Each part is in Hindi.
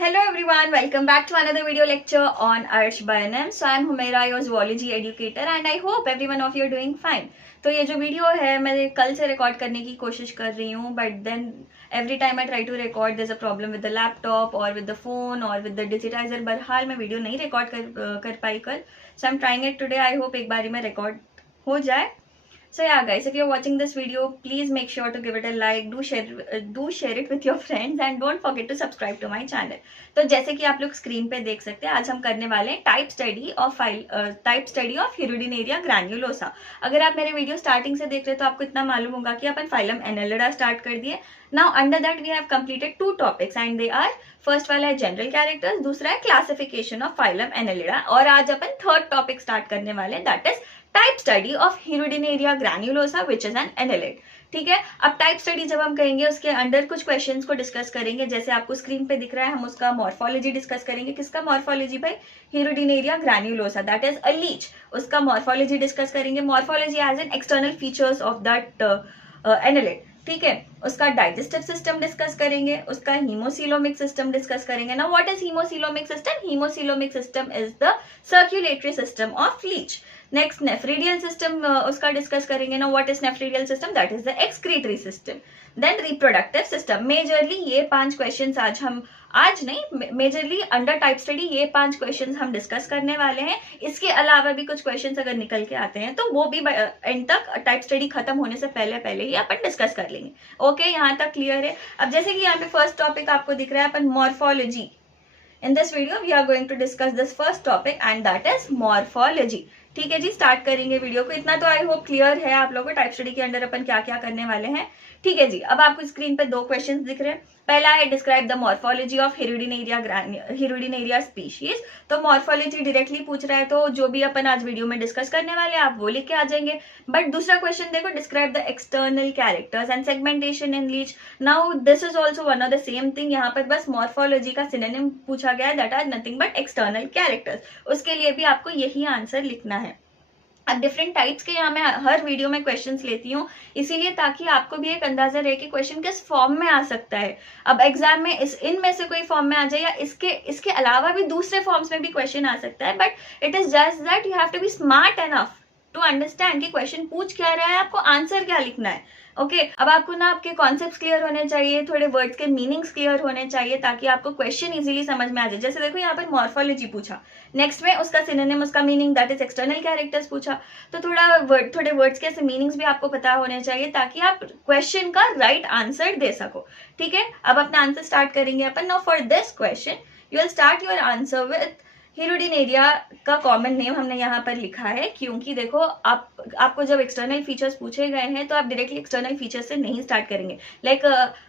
Hello everyone, welcome back to another video lecture on Arsh Bayanam. So I am Humaira, your zoology educator and I hope every one of you are doing fine. तो ये जो वीडियो है मैं कल से रिकॉर्ड करने की कोशिश कर रही हूँ, but then every time I try to record there is a problem with the laptop और विद द फोन और विद द डिजिटाइजर. बहरहाल मैं वीडियो नहीं रिकॉर्ड कर पाई कल. So I am trying it today. I hope एक बारी में रिकॉर्ड हो जाए. So yeah guys, if you're watching this video, please make sure to give it a like, do share it with your friends and don't forget to subscribe to my channel. तो जैसे कि आप लोग स्क्रीन पे देख सकते हैं, आज हम करने वाले हैं type study of Hirudinaria granulosa. अगर आप मेरे वीडियो स्टार्टिंग से देख रहे हैं तो आपको इतना मालूम होगा कि अपन फाइलम एनेलिडा स्टार्ट कर दिए. Now under that we have completed 2 topics and they are, first वाला है जनरल कैरेक्टर्स, दूसरा है क्लासिफिकेशन ऑफ फाइलम एनेलिडा और आज अपन थर्ड टॉपिक स्टार्ट करने वाले हैं, that is type study of Hirudinaria granulosa which is an annelid. ठीक है, अब टाइप स्टडी जब हम कहेंगे उसके अंडर कुछ क्वेश्चंस को डिस्कस करेंगे. जैसे आपको स्क्रीन पे दिख रहा है, हम उसका मॉर्फोलॉजी डिस्कस करेंगे. किसका मॉर्फोलॉजी भाई? Hirudinaria granulosa, that is a leech. उसका मॉर्फोलॉजी डिस्कस करेंगे. Morphology as an external features of that annelid. ठीक है, उसका डाइजेस्टिव सिस्टम डिस्कस करेंगे, उसका हीमोसिलोमिक सिस्टम डिस्कस करेंगे. Now what is haemocoelomic system? Haemocoelomic system is the circulatory system of leech. Next nephridial system उसका डिस्कस करेंगे. ना what is nephridial system? That is the excretory system. Then reproductive system. Majorly ये 5 क्वेश्चंस आज नहीं, मेजरली अंडर टाइप स्टडी ये 5 क्वेश्चंस हम डिस्कस करने वाले हैं. इसके अलावा भी कुछ क्वेश्चंस अगर निकल के आते हैं तो वो भी एंड तक टाइप स्टडी खत्म होने से पहले ही अपन डिस्कस कर लेंगे. ओके, यहाँ तक क्लियर है. अब जैसे कि यहाँ पे फर्स्ट टॉपिक आपको दिख रहा है, अपन morphology. In this video we are going to discuss this first topic and that is morphology. ठीक है जी, स्टार्ट करेंगे वीडियो को. इतना तो आई होप क्लियर है आप लोगों को टाइप स्टडी के अंदर अपन क्या क्या करने वाले हैं. ठीक है जी, अब आपको स्क्रीन पे 2 क्वेश्चंस दिख रहे हैं. पहला है describe the morphology of Hirudinaria species. तो मॉर्फोलॉजी डायरेक्टली पूछ रहा है, तो जो भी अपन आज वीडियो में डिस्कस करने वाले हैं आप वो लिख के आ जाएंगे. बट दूसरा क्वेश्चन देखो, describe the external characters and segmentation in leech. Now this is also one of the same thing. यहाँ पर बस मॉर्फोलॉजी का सिनोनिम पूछा गया है, that are nothing but external characters. उसके लिए भी आपको यही आंसर लिखना है. अब डिफरेंट टाइप्स के यहाँ मैं हर वीडियो में क्वेश्चंस लेती हूँ, इसीलिए ताकि आपको भी एक अंदाजा रहे कि क्वेश्चन किस फॉर्म में आ सकता है. अब एग्जाम में इनमें से कोई फॉर्म में आ जाए या इसके अलावा भी दूसरे फॉर्म्स में भी क्वेश्चन आ सकता है. But it is just that you have to be smart enough to understand कि क्वेश्चन पूछ क्या रहा है, आपको आंसर क्या लिखना है. ओके, अब आपको ना आपके कॉन्सेप्ट्स क्लियर होने चाहिए, थोड़े वर्ड्स के मीनिंग्स क्लियर होने चाहिए ताकि आपको क्वेश्चन इजीली समझ में आ जाए. जैसे देखो यहाँ पर मॉर्फोलॉजी पूछा, नेक्स्ट में उसका सिनोनिम, उसका meaning that is external characters पूछा. तो थोड़े वर्ड्स के ऐसे मीनिंग्स भी आपको पता होने चाहिए ताकि आप क्वेश्चन का राइट आंसर दे सको. ठीक है, अब अपना आंसर स्टार्ट करेंगे अपन. Now for this question you will start your answer with Hirudinaria का कॉमन नेम हमने यहाँ पर लिखा है, क्योंकि देखो आपको जब एक्सटर्नल फीचर्स पूछे गए हैं तो आप डायरेक्टली एक्सटर्नल फीचर्स से नहीं स्टार्ट करेंगे. लाइक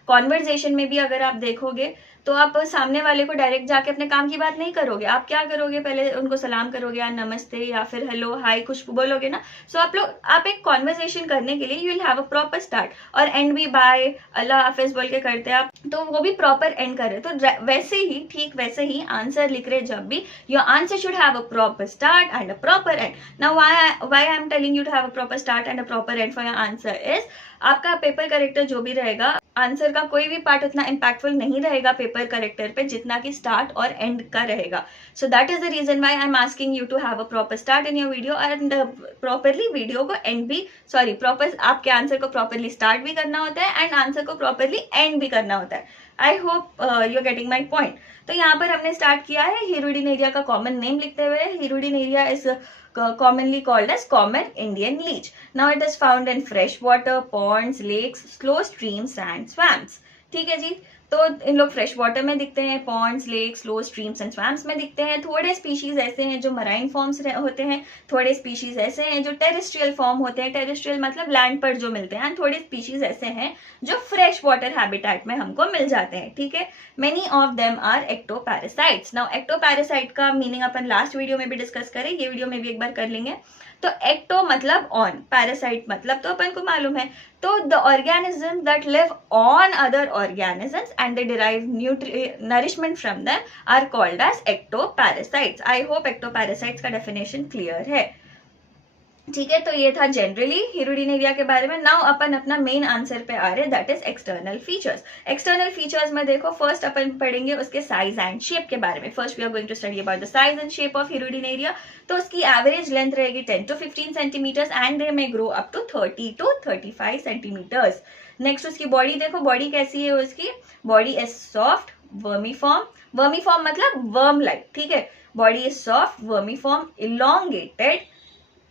कॉन्वर्सेशन में भी अगर आप देखोगे तो आप सामने वाले को डायरेक्ट जाके अपने काम की बात नहीं करोगे. आप क्या करोगे, पहले उनको सलाम करोगे या नमस्ते या फिर हेलो हाय कुछ बोलोगे ना. सो आप एक कॉन्वर्सेशन करने के लिए you will have a proper start और एंड भी बाय अल्लाह हाफिज बोल के करते हैं आप, तो वो भी प्रॉपर एंड करे. तो वैसे ही ठीक वैसे ही आंसर लिख रहे जब भी, your answer should have a proper start and a proper end. Now why I am telling you to have a proper start and a proper end for your answer is, आपका पेपर करेक्टर जो भी रहेगा, आंसर का कोई भी पार्ट उतना इम्पैक्टफुल नहीं रहेगा पेपर करेक्टर पे जितना कि स्टार्ट और एंड का रहेगा. So that is the reason why I am asking you to have a proper start in your video and properly video को एंड भी प्रॉपर आपके आंसर को प्रॉपरली स्टार्ट भी करना होता है एंड आंसर को प्रॉपरली एंड भी करना होता है. I hope you are getting my point. तो यहाँ पर हमने स्टार्ट किया है हिरुडिनेरिया का कॉमन नेम लिखते हुए. Hirudinaria is commonly called as common Indian leech. Now it is found in fresh water, ponds, lakes, slow streams and swamps. ठीक है जी, तो इन लोग फ्रेश वाटर में दिखते हैं, ponds, lake, slow streams and swamps में दिखते हैं. थोड़े स्पीशीज ऐसे हैं जो मराइन फॉर्म्स होते हैं, थोड़े स्पीशीज ऐसे हैं जो टेरेस्ट्रियल फॉर्म होते हैं, टेरेस्ट्रियल मतलब लैंड पर जो मिलते हैं, एंड थोड़े स्पीशीज ऐसे हैं जो फ्रेश वाटर हैबिटेट में हमको मिल जाते हैं. ठीक है, many of them are ectoparasites. Now ectoparasite का मीनिंग अपन लास्ट वीडियो में भी डिस्कस करें, ये वीडियो में भी एक बार कर लेंगे. तो एक्टो मतलब ऑन, पैरासाइट मतलब तो अपन को मालूम है. तो the organism that live on other organisms and they derive nourishment from them are called as ectoparasites. I hope ectoparasites का डेफिनेशन क्लियर है. ठीक है, तो ये था जनरली हिरुडिनेरिया के बारे में। नाउ अपन अपना मेन आंसर पे आ रहे, that is external features. External features में देखो, फर्स्ट अपन पढ़ेंगे उसके साइज एंड शेप के बारे में। First we are going to study about the size and shape of Hirudinaria. तो उसकी एवरेज लेंथ रहेगी 10 to 15 centimetres and they may grow up to 30 to 35 centimetres. Next उसकी बॉडी देखो, बॉडी कैसी है उसकी, body is soft vermiform, vermiform मतलब वर्म लाइक, ठीक है। Body is soft vermiform,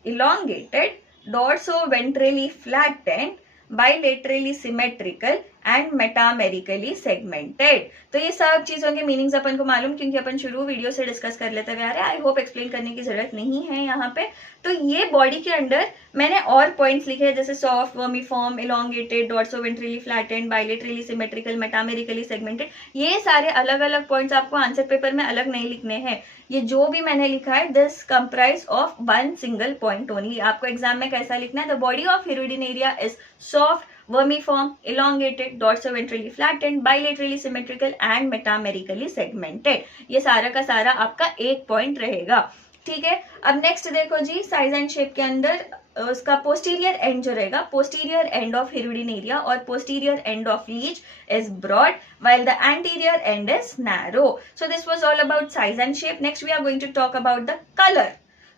elongated, dorso-ventrally flattened, bilaterally symmetrical and metamerically segmented. तो ये सब चीजों के मीनिंग्स अपन को मालूम, क्योंकि अपन शुरू वीडियो से डिस्कस कर लेते हुए आ रहे हैं। आई होप एक्सप्लेन करने की जरूरत नहीं है यहाँ पे। तो ये बॉडी के अंडर मैंने और पॉइंट्स लिखे हैं, जैसे soft vermiform, elongated, dorso-ventrally flattened, bilaterally symmetrical, metamerically segmented. ये सारे अलग अलग पॉइंट्स आपको आंसर पेपर में अलग नहीं लिखने हैं। ये जो भी मैंने लिखा है, this comprise of one single point only. आपको एग्जाम में कैसा लिखना है, the body of Hirudinaria is soft vermiform, elongated, dorso-ventrally flattened, bilaterally symmetrical and metamerically segmented। ये सारा का सारा आपका एक पॉइंट रहेगा, ठीक है। अब नेक्स्ट देखो जी, साइज एंड शेप के अंदर उसका पोस्टीरियर एंड जो रहेगा, पोस्टीरियर एंड ऑफ हिरुडिनेरिया और posterior end of leech is broad while the anterior end is narrow. So this was all about size and shape. Next we are going to talk about the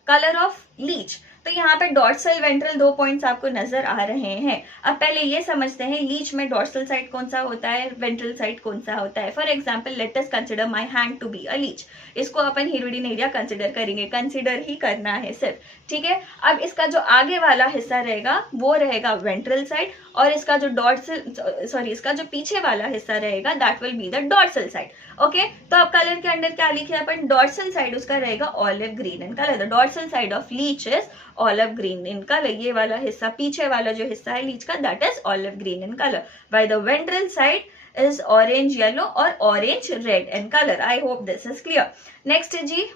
color of leech। तो यहाँ पे डॉर्सल वेंट्रल दो पॉइंट्स आपको नजर आ रहे हैं। अब पहले ये समझते हैं लीच में डॉर्सल साइड कौन सा होता है, वेंट्रल साइड कौन सा होता है। For example let us consider my hand to be a leech. इसको अपन हिरुडिनेरिया कंसिडर करेंगे, कंसिडर ही करना है सिर्फ, ठीक है। अब इसका जो आगे वाला हिस्सा रहेगा वो रहेगा वेंट्रल साइड, और इसका जो पीछे वाला हिस्सा रहेगा that will be the dorsal side. Okay, तो अब कलर के अंदर क्या लिखे अपन, डॉर्सल साइड उसका रहेगा olive green in colour. The dorsal side of leech is olive green in colour. ये वाला हिस्सा, पीछे वाला जो हिस्सा है लीच का, that is olive green in colour. By the ventral side is orange yellow or orange red in color. I hope this is clear. Next जी,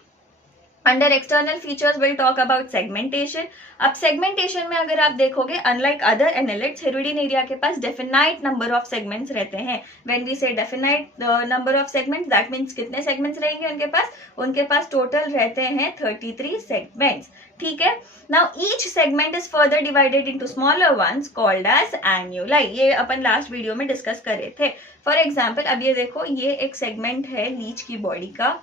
under external features will talk about segmentation. अब सेगमेंटेशन में अगर आप देखोगे, अनलाइक अदर एनालिट्स, हिरुडिनेरिया के पास डेफिनाइट नंबर ऑफ सेगमेंट्स रहते हैं। When we say definite number of segments, that means कितने सेगमेंट्स रहेंगे उनके पास टोटल रहते हैं 33 सेगमेंट्स, ठीक है। Now each segment is further divided into smaller ones called as annuli. ये अपन लास्ट वीडियो में डिस्कस कर रहे थे। फॉर एग्जाम्पल अब ये देखो, ये एक सेगमेंट है लीच की बॉडी का,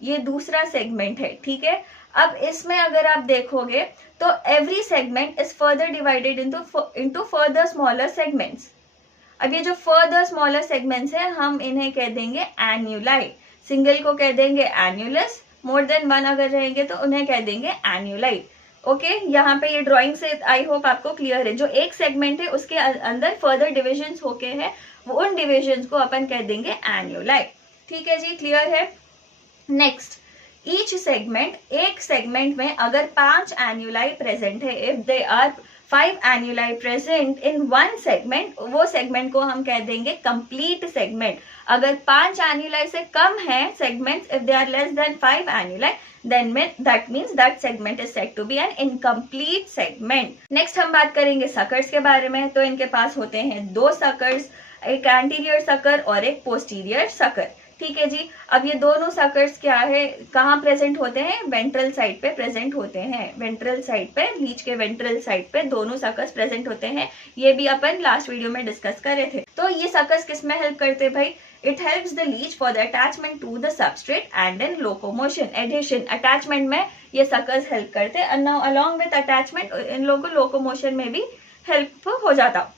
ये दूसरा सेगमेंट है, ठीक है। अब इसमें अगर आप देखोगे तो every segment is further divided into further smaller segments. अब ये जो फर्दर स्मॉलर सेगमेंट्स है, हम इन्हें कह देंगे एन्यूलाई। सिंगल को कह देंगे एन्यूलस, मोर देन वन अगर रहेंगे तो उन्हें कह देंगे एन्यूलाई। ओके, यहाँ पे ये ड्राइंग से आई होप आपको क्लियर है। जो एक सेगमेंट है उसके अंदर फर्दर डिविजन्स होके हैं, वो उन डिविजन्स को अपन कह देंगे एन्यूलाई, ठीक है जी, क्लियर है। नेक्स्ट, ईच सेगमेंट, एक सेगमेंट में अगर 5 एन्यूलाई प्रेजेंट है, if they are 5 annuli present in one segment, वो सेगमेंट को हम कह देंगे कंप्लीट सेगमेंट। अगर 5 एन्यूलाई से कम है segments, if they are less than 5 annuli, then that means that segment is said to be an incomplete segment. Next हम बात करेंगे सकर्स के बारे में। तो इनके पास होते हैं 2 सकर्स, एक एंटीरियर सकर और एक पोस्टीरियर सकर, ठीक है जी। अब ये दोनों सकर्स क्या है, कहाँ प्रेजेंट होते हैं, वेंट्रल साइड पे प्रेजेंट होते हैं। वेंट्रल साइड पे, लीच के वेंट्रल साइड पे दोनों सकर्स प्रेजेंट होते हैं। ये भी अपन लास्ट वीडियो में डिस्कस कर रहे थे। तो ये सकर्स किस में हेल्प करते भाई, it helps the leech for the attachment to the substrate and in locomotion. Addition, attachment में ये सकर्स हेल्प करते हैं, now along with attachment in लोगों लोकोमोशन में भी हेल्प हो जाता,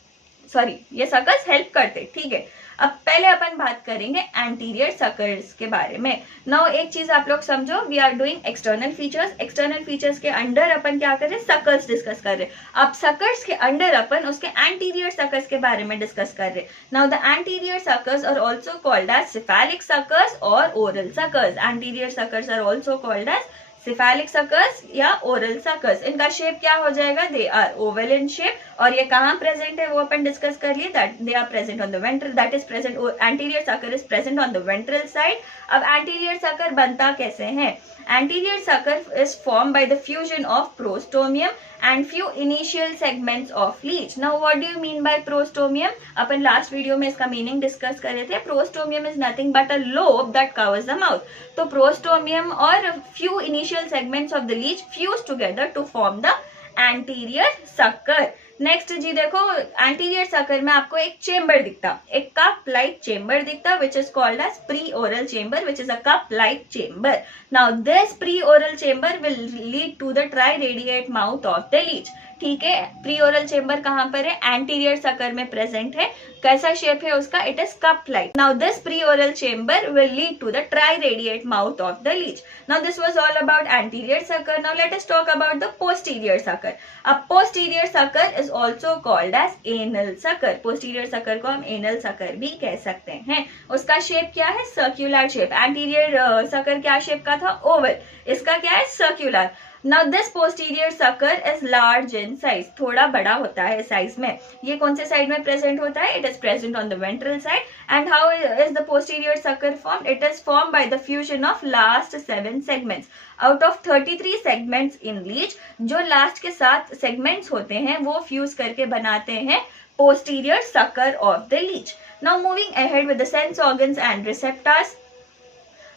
ये सकर्स हेल्प करते, ठीक है। अब पहले अपन बात करेंगे एंटीरियर सकर्स के बारे में। नाउ एक चीज आप लोग समझो, we are doing external features. External features के अंडर अपन क्या कर रहे हैं, सकर्स डिस्कस कर रहे हैं। अब सकर्स के अंडर अपन उसके एंटीरियर सकर्स के बारे में डिस्कस कर रहे हैं। Now the anterior suckers are also called as cephalic suckers और oral suckers. Anterior suckers are also called as cephalic suckers या ओरल सकर्स। इनका शेप क्या हो जाएगा, they are oval in shape, और ये कहाँ प्रेजेंट है वो अपन डिस्कस कर लिए, that they are present on the ventral, that is present, anterior sucker is present on the ventral side. अब एंटीरियर सकर बनता कैसे है, anterior sucker is form by the fusion of prostomium and few initial segments of leech. Now what do you mean by prostomium? Upon last video में इसका मीनिंग डिस्कस कर रहे थे। Prostomium is nothing but a lobe that covers the mouth. तो प्रोस्टोमियम और few initial segments of the leech fuse together to form the anterior sucker. Next जी देखो, एंटीरियर सकर में आपको एक चेम्बर दिखता, एक कप लाइक चेम्बर दिखता, which is called as pre oral chamber, which is a cup like chamber. Now this pre oral chamber will lead to the triradiate mouth of the leech. ठीक है, प्री ओरल चेम्बर कहां पर है? एंटीरियर सकर में प्रेजेंट है। कैसा शेप है उसका? It is cup like. Now this pre oral chamber will lead to the triradiate mouth of the leech. Now this was all about anterior sucker. Now let us talk about the posterior sucker. अब posterior sucker is also called as anal sucker. Posterior sucker को हम एनल सकर भी कह सकते हैं। उसका शेप क्या है? Circular shape. एंटीरियर सकर क्या शेप का था? ओवल। इसका क्या है? Circular. Now this posterior sucker is large in size, थोड़ा बड़ा होता है साइज में। ये कौन से साइड में प्रेजेंट होता है? It is present on the ventral side. And how is the posterior sucker formed? It is formed by the fusion of last 7 segments. Out of 33 segments in leech, जो लास्ट के 7 segments होते हैं वो फ्यूज करके बनाते हैं posterior sucker of the leech. Now moving ahead with the sense organs and receptors.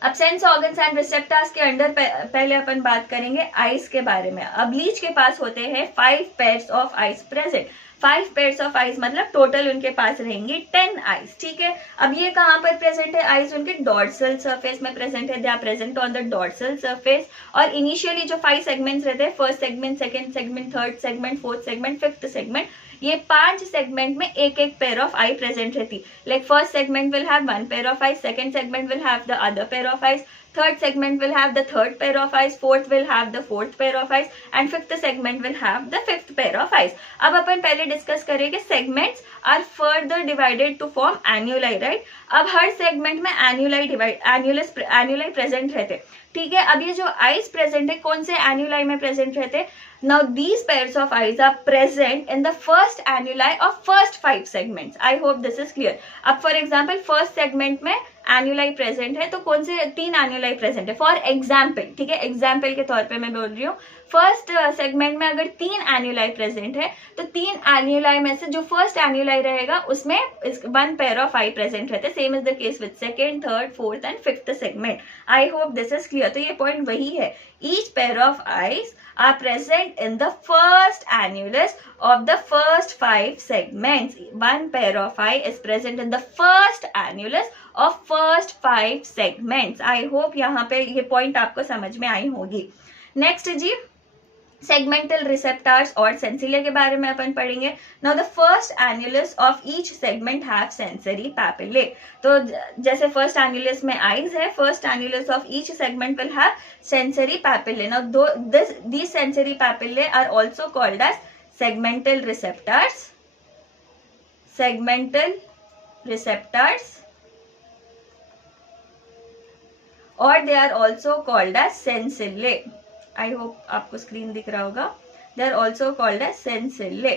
अब सेंस ऑर्गन्स एंड रिसेप्टर्स के अंडर पहले अपन बात करेंगे आइज के बारे में। अब लीच के पास होते हैं 5 pairs of eyes present. 5 pairs of eyes मतलब टोटल उनके पास रहेंगे 10 आइज। ठीक है, अब ये कहाँ पर प्रेजेंट है? आइज उनके डॉर्सल सरफेस में प्रेजेंट है। They are present on the dorsal surface. और इनिशियली जो 5 सेगमेंट्स रहते हैं, first segment, second segment, third segment, fourth segment, fifth segment, ये 5 सेगमेंट में एक एक पेयर ऑफ आई प्रेजेंट रहती। Like first segment will have 1 pair of eyes, second segment will have the other pair of eyes, third segment will have the third pair of eyes, fourth will have the fourth pair of eyes, and fifth segment will have the fifth pair of eyes. अब अपन पहले डिस्कस करेंगे segments are further divided to form annuli, right? अब हर सेगमेंट में एन्यूलाई प्रेजेंट रहते। ठीक है, अब ये जो आइज प्रेजेंट है कौन से एन्यूलाई में प्रेजेंट रहते? Now these pairs of eyes are present in the first annuli of first 5 segments. I hope this is clear. अब फॉर एग्जाम्पल फर्स्ट सेगमेंट में एन्यूलाई प्रेजेंट है तो कौन से 3 एन्यूलाई प्रेजेंट है? फॉर एग्जाम्पल, ठीक है, एग्जाम्पल के तौर पे मैं बोल रही हूँ, फर्स्ट सेगमेंट में अगर 3 एन्यूलाई प्रेजेंट है तो 3 एन्यूलाई में से जो फर्स्ट एन्यूलाई रहेगा उसमें 1 पेयर ऑफ आई प्रेजेंट रहते। Same is the case with second, third, fourth and fifth segment. I hope this is clear. तो ये पॉइंट वही है, each pair of eyes are present in the first annulus of the first 5 segments. 1 pair of eye is present in the first annulus of first 5 segments. I hope यहाँ पे ये पॉइंट आपको समझ में आई होगी। नेक्स्ट जी, सेगमेंटल रिसेप्टर्स और सेंसिलिया के बारे में अपन पढ़ेंगे। Now the first annulus of each segment have sensory papillae. तो जैसे फर्स्ट एन्युलस में आईज है, first annulus of each segment will have sensory papillae. Now these sensory papillae are also called as segmental receptors, segmental receptors, और they are also called as sensillae. I hope आपको स्क्रीन दिख रहा होगा। They are also called as sensillae.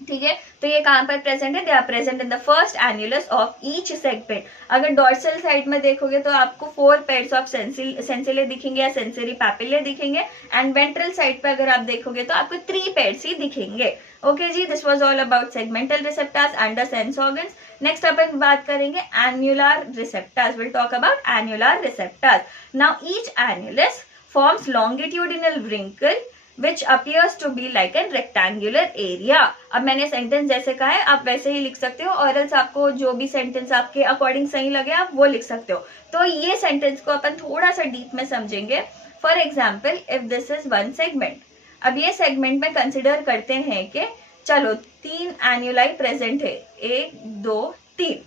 ठीक है, तो ये कहां पर प्रेजेंट है? They are present in the first annulus of each segment. अगर डॉर्सल साइड में देखोगे तो आपको 4 पेयर्स ऑफ सेंसिले दिखेंगे या सेंसरी पैपिले दिखेंगे, एंड वेंट्रल साइड पे अगर आप देखोगे तो आपको 3 पेयर्स ही दिखेंगे। ओके जी, this was all about segmental receptors and the sense organs. Next अपन बात करेंगे annular receptors. Will talk about annular receptors. Now each annulus forms longitudinal wrinkle which appears to be like a rectangular area. अब मैंने सेंटेंस जैसे कहा है आप वैसे ही लिख सकते हो, और एल्स आपको जो भी सेंटेंस आपके अकॉर्डिंग सही लगे आप वो लिख सकते हो। तो ये सेंटेंस को अपन थोड़ा सा डीप में समझेंगे। For example, if this is 1 segment, अब ये सेगमेंट में कंसिडर करते हैं कि चलो 3 एन्युलाई प्रेजेंट है, 1 2 3।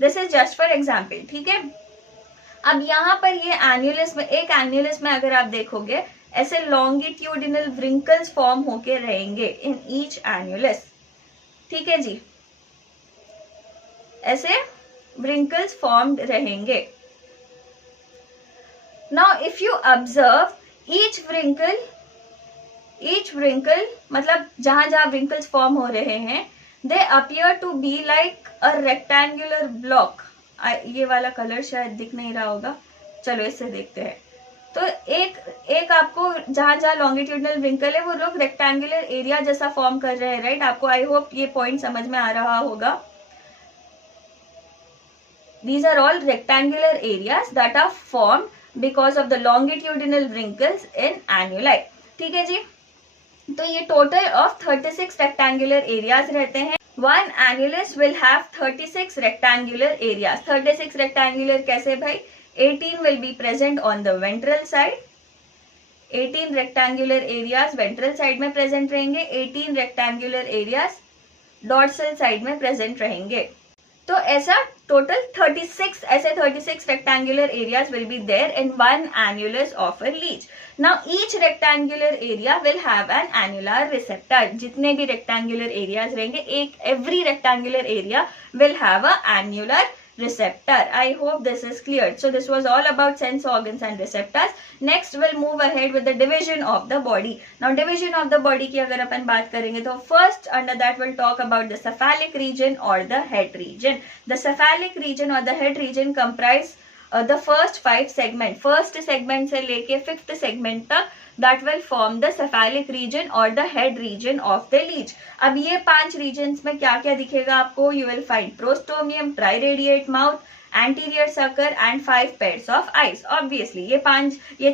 This is just for example. ठीक है, अब यहाँ पर ये एन्युलस में, एक एन्युलस में अगर आप देखोगे ऐसे लॉन्गिट्यूडिनल व्रिंकल्स फॉर्म होके रहेंगे इन ईच एन्युलस। ठीक है जी, ऐसे व्रिंकल्स फॉर्म्ड रहेंगे। Now if you observe each wrinkle मतलब जहां जहां व्रिंकल्स फॉर्म हो रहे हैं, they appear to be like a rectangular block. ये वाला कलर शायद दिख नहीं रहा होगा, चलो इससे देखते हैं। तो एक आपको जहां जहां लॉन्गिट्यूडनल व्रिंकल है वो लोग रेक्टेंगुलर एरिया जैसा फॉर्म कर रहे हैं, राइट? आपको आई होप ये पॉइंट समझ में आ रहा होगा। These are all rectangular areas that are formed because of the longitudinal wrinkles in annuli. ठीक है जी, तो ये टोटल ऑफ 36 रेक्टेंगुलर एरियाज रहते हैं। One annulus will have 36 rectangular areas. 36 rectangular कैसे भाई? 18 will be present on the ventral side, 18 rectangular areas ventral side में प्रेजेंट रहेंगे, 18 रेक्टेंगुलर एरियाज डॉर्सल साइड में प्रेजेंट रहेंगे। तो ऐसा total 36 rectangular areas will be there in one annulus of a leech. Now each rectangular area will have an annular receptor. जितने भी rectangular areas रहेंगे, every rectangular area will have a annular receptor. I hope this is clear. So this was all about sense organs and receptors. Next we'll move ahead with the division of the body. Now division of the body की अगर अपन बात करेंगे तो first under that we'll talk about the cephalic region or the head region. The cephalic region or the head region comprise the first 5 segment. First segment से लेके 5th segment तक that will form the cephalic region or the head region of the leech. अब ये 5 regions में क्या क्या दिखेगा आपको? You will find prostomium, triradiate mouth, anterior sucker and 5 pairs of eyes. Obviously ये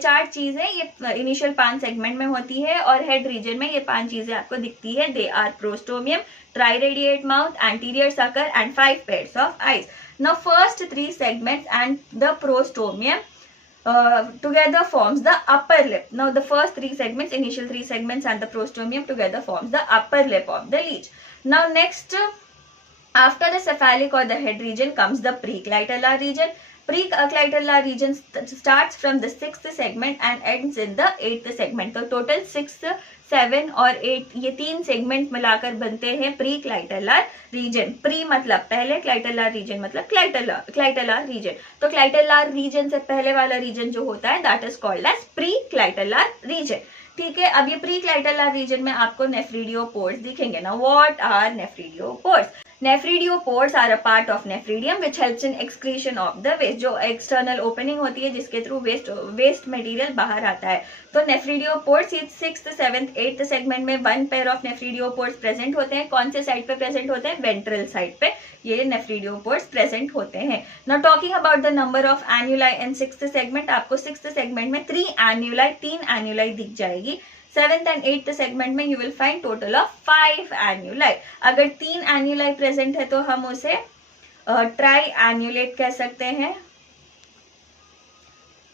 4 चीजें ये इनिशियल 5 सेगमेंट में होती है और हेड रीजन में ये 5 चीजें आपको दिखती है। They are prostomium, triradiate mouth, anterior sucker and 5 pairs of eyes. Now first 3 segments and the prostomium together forms the upper lip. Now the first 3 segments, initial 3 segments and the prostomium together forms the upper lip of the leech. Now next, after the cephalic or the head region comes the preclitellar region. Preclitellar region starts from the 6th segment and ends in the 8th segment. तो total 6, 7 और 8 ये 3 सेगमेंट मिलाकर बनते हैं प्रीक्लाइटेलर रीजन। प्री मतलब पहले, क्लाइटेलर रीजन मतलब क्लाइटेलर रीजन। तो क्लाइटेलर रीजन से पहले वाला रीजन जो होता है that is called as preclitellar region. ठीक है, अब ये प्रीक्लाइटेलर रीजन में आपको नेफ्रिडियोपोर्स दिखेंगे ना। What are nephridiopores? Nephridiopores are a part of nephridium which helps in excretion of the waste. जो एक्सटर्नल ओपनिंग होती है जिसके थ्रू वेस्ट मटेरियल बाहर आता है। तो नेफ्रिडियोपोर्स ये 6th, 7th, 8th सेगमेंट में 1 पेयर ऑफ नेफ्रिडियोपोर्स प्रेजेंट होते हैं। कौन से साइड पे प्रेजेंट होते हैं? वेंट्रल साइड पे ये नेफ्रिडियोपोर्स प्रेजेंट होते हैं। Now talking about the number of annuli in 6th segment, आपको 6th सेगमेंट में 3 एन्युलाई दिख जाएगी। 7th and 8th सेगमेंट में you will find total of 5 एन्युलाई। अगर 3 एन्युलाई प्रेजेंट है तो हम उसे ट्राई एन्युलेट कह सकते हैं,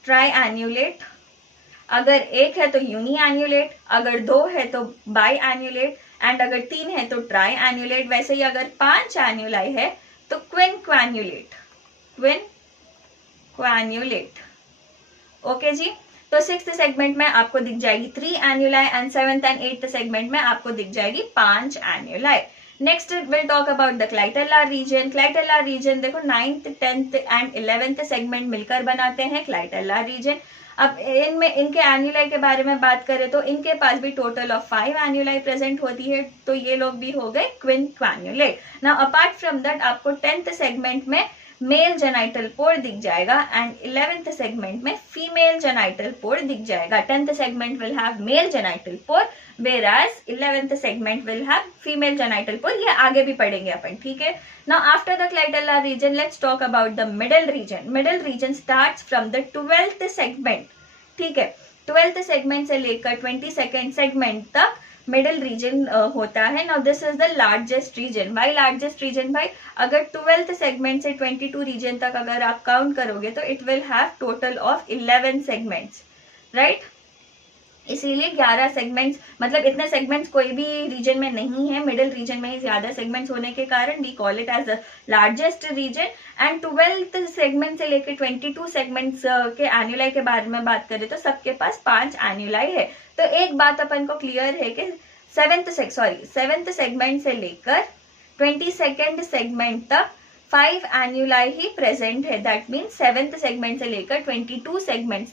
ट्राई एन्युलेट। अगर 1 है तो यूनी एन्युलेट, अगर 2 है तो बाई एन्युलेट एंड अगर 3 है तो ट्राई एन्युलेट। वैसे ही अगर 5 एन्युलाई है तो क्विनक्वान्युलेट। ओके जी, तो 6th सेगमेंट में आपको दिख जाएगी 3 एन्युलाई and 7th and 8th segment में आपको दिख जाएगी 5 annuli. Next will talk about the clitellar region. क्लाइटेलर रीजन देखो 9th, 10th and 11th segment मिलकर बनाते हैं क्लाइटेलर रीजन। अब इनमें इनके एन्युलाई के बारे में बात करें तो इनके पास भी टोटल ऑफ 5 एन्युलाई प्रेजेंट होती है। तो ये लोग भी हो गए quinquannulate. Now apart from that आपको 10th सेगमेंट में मेल जेनाइटल पोर दिख जाएगा एंड 11th सेगमेंट में फीमेल जेनाइटल पोर दिख जाएगा। 10th segment will have male genital pore whereas 11th segment will have female genital pore. ये आगे भी पढ़ेंगे अपन, ठीक है। Now after the clitellar region let's talk about the middle region. Middle region starts from the 12th segment, ठीक है। 12th सेगमेंट से लेकर 22nd सेगमेंट तक मिडल रीजन होता है। Now this is the largest region. भाई लार्जेस्ट रीजन भाई अगर 12th सेगमेंट से 22 रीजन तक अगर आप काउंट करोगे तो it will have total of 11 segments, right. इसीलिए 11 सेगमेंट्स, मतलब इतने सेगमेंट्स कोई भी रीजन में नहीं है, मिडिल रीजन में ही ज्यादा सेगमेंट्स होने के कारण we call it as the largest region. And 12th segment से लेकर 22 सेगमेंट्स के एन्युलाई के बारे में बात करें तो सबके पास 5 एन्युलाई है। तो एक बात अपन को क्लियर है कि 7th सेगमेंट से लेकर 22nd सेगमेंट तक 5 एन्युलाई ही प्रेजेंट है। दैट मीन्स 7th सेगमेंट से लेकर 22 सेगमेंट्स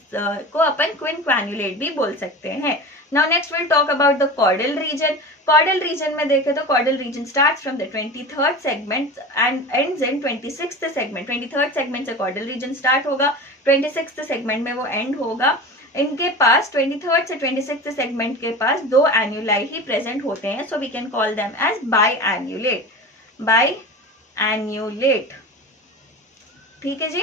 को अपन क्विनक्वान्युलेट भी बोल सकते हैं। Now next will talk about the caudal region. Caudal region में देखें तो caudal region starts from the 23rd segment and ends in 26th segment. 23rd segment से कॉर्डल रीजन स्टार्ट होगा, 26th सेगमेंट में वो एंड होगा। इनके पास 23rd से 26th सेगमेंट के पास 2 एन्युलाई ही प्रेजेंट होते हैं। So we can call them as biannulate, ठीक है जी।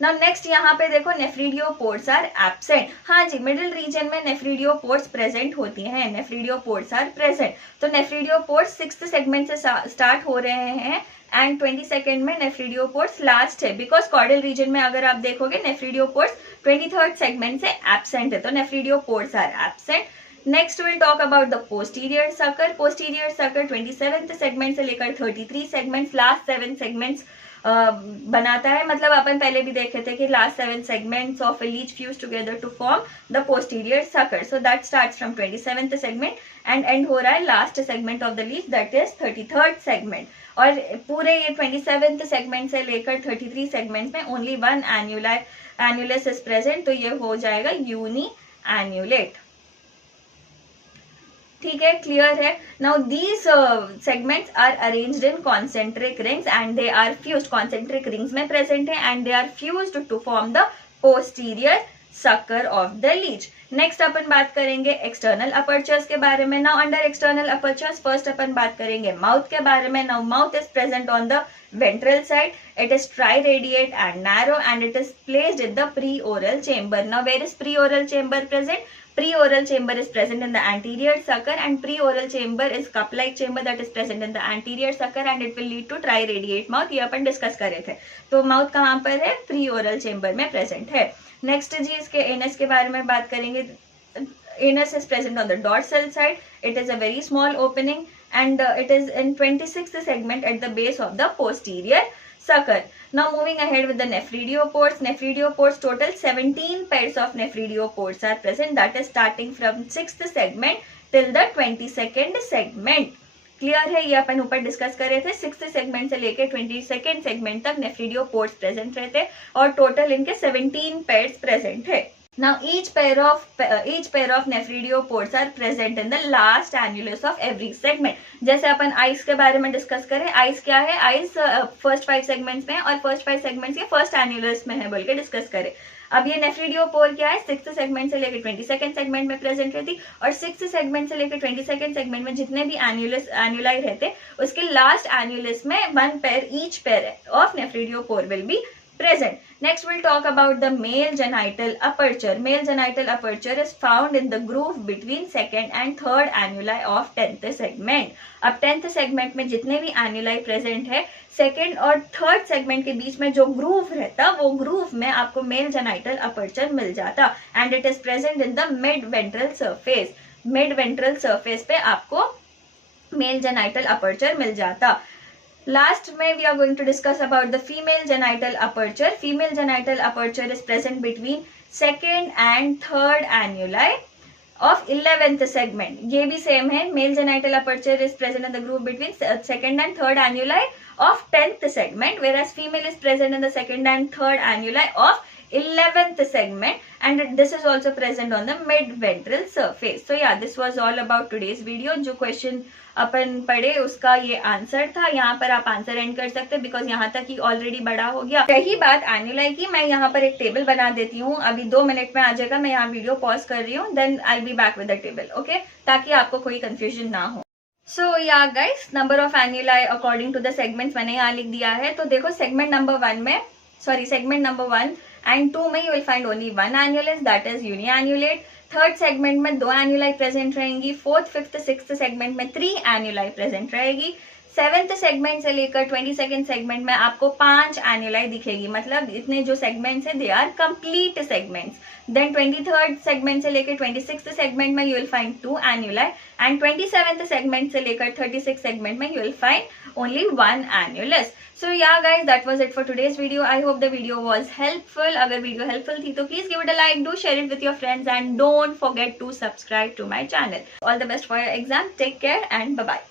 नाउ नेक्स्ट यहाँ पे देखो नेफ्रिडियोपोड्स आर एब्सेंट। हाँ जी, मिडिल रीजन में नेफ्रिडियोपोड्स प्रेजेंट होती हैं, नेफ्रिडियोपोड्स आर प्रेजेंट। तो नेफ्रिडियोपोड्स 6th सेगमेंट से स्टार्ट हो रहे हैं एंड 22nd में नेफ्रिडियोपोड्स लास्ट है, बिकॉज कॉर्डल रीजन में अगर आप देखोगे नेफ्रिडियोपोड्स 23rd सेगमेंट से एब्सेंट है, तो nephridiopods are absent. Next will talk about the posterior sucker. Posterior sucker 27th segment से लेकर 33 सेगमेंट्स, लास्ट 7 सेगमेंट्स बनाता है। मतलब अपन पहले भी देखे थे कि last 7 segments of a leech fuse together to form the posterior sucker. So that starts from 27th segment and end हो रहा है last segment of the leech, that is 33rd segment. और पूरे ये 27th सेगमेंट से लेकर 33 सेगमेंट्स में ओनली वन एन्युलस इज प्रेजेंट, तो ये हो जाएगा यूनी एन्युलेट। ठीक है, क्लियर है। Now these segments are arranged in concentric rings and they are fused, concentric rings में प्रेजेंट है and they are fused to form the posterior sucker of the leech. Next अपन बात करेंगे एक्सटर्नल अपर्चर्स के बारे में। Now under external apertures first अपन बात करेंगे माउथ के बारे में। Now mouth is present on the ventral side, it is triradiate and narrow and it is placed in the preoral chamber. Now where is preoral chamber present? Preoral chamber is present in the anterior sucker and preoral chamber is cup-like chamber that is present in the anterior sucker and it will lead to triradiate mouth. ये अपन डिस्कस करे थे। तो माउथ कहाँ पर है? preoral chamber में प्रेजेंट है। नेक्स्ट जी इसके एनस के बारे में बात करेंगे। Anus is present on the dorsal side. It is a very small opening and it is in 26th segment at the base of the posterior sucker. Now moving ahead with the nephridiopods. Nephridiopods, total 17 pairs of nephridiopods are present, that is starting from 6th segment till the 22nd segment. Clear है, ये अपन ऊपर डिस्कस कर रहे थे। 6th सेगमेंट से लेके 22nd सेगमेंट तक नेफ्रिडियोपोड्स प्रेजेंट रहते और टोटल इनके 17 पेयर्स प्रेजेंट है। Now each pair of nephridiopods are present in the last annulus of every segment. जैसे अपन आइस के बारे में डिस्कस करें, आइस क्या है? आइस फर्स्ट 5 सेगमेंट्स में और फर्स्ट 5 सेगमेंट्स के फर्स्ट एन्युलस में है बोल के डिस्कस करें। अब ये नेफ्रिडियोपोड क्या है? 6th सेगमेंट से लेकर 22nd सेगमेंट में प्रेजेंट रहती और 6th सेगमेंट से लेकर 22nd सेगमेंट में जितने भी एन्युलाई रहते उसके लास्ट एन्युलस में one pair, each pair of nephridiopod will be present. Next we'll talk about the male genital aperture. Male genital aperture is found in the groove between 2nd and 3rd annuli of 10th segment. अब 10th segment में जितने भी annuli present है 2nd और 3rd segment के बीच में जो groove रहता वो groove में आपको male genital aperture मिल जाता and it is present in the mid ventral surface. Mid ventral surface पे आपको male genital aperture मिल जाता। Last में we are going to discuss about the female genital aperture. Female genital aperture is present between 2nd and 3rd annuli of 11th segment. ये भी same है, male genital aperture is present in the groove between 2nd and 3rd annuli of 10th segment, whereas female is present in the 2nd and 3rd annuli of 11th segment and this is also present on the mid ventral surface. So yeah, this was all about today's video. जो question अपन पढ़े उसका ये आंसर था। यहाँ पर आप आंसर एंड कर सकते हैं बिकॉज यहाँ तक ही ऑलरेडी बड़ा हो गया। रही बात एन्युलाई की, मैं यहाँ पर एक टेबल बना देती हूँ, अभी 2 मिनट में आ जाएगा। मैं यहाँ वीडियो पॉज कर रही हूँ, then I be back with the table, okay, ताकि आपको कोई कंफ्यूजन ना हो। So yeah guys, number of annuli according to the segments मैंने यहाँ लिख दिया है। तो देखो सेगमेंट नंबर 1 एंड 2 में you will find only 1 annulus, that is uniannulate. 3rd segment में 2 एन्युलाई प्रेजेंट रहेंगी। 4th, 5th, 6th सेगमेंट में 3 एन्युलाई प्रेजेंट रहेगी। 7th सेगमेंट से लेकर 22nd सेगमेंट में आपको 5 एन्युलाई दिखेगी। मतलब इतने जो सेगमेंट्स है they are complete segments. Then 23rd segment से लेकर 26th सेगमेंट में you will find 2 annuli and 27th segment से लेकर 36th सेगमेंट में you will find only 1 annulus. So yeah guys, that was it for today's video. I hope the video was helpful. अगर वीडियो हेल्पफुल थी तो please give it a like, do share it with your friends and don't forget to subscribe to my channel. All the best for your exam. Take care and bye bye.